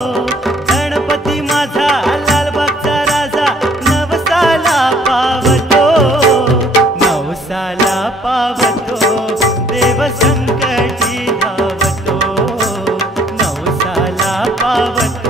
गणपती माझा लालबागचा राजा नवसाला पावतो, नवसाला पावतो, देव संकटी धावतो, नवसाला पावतो।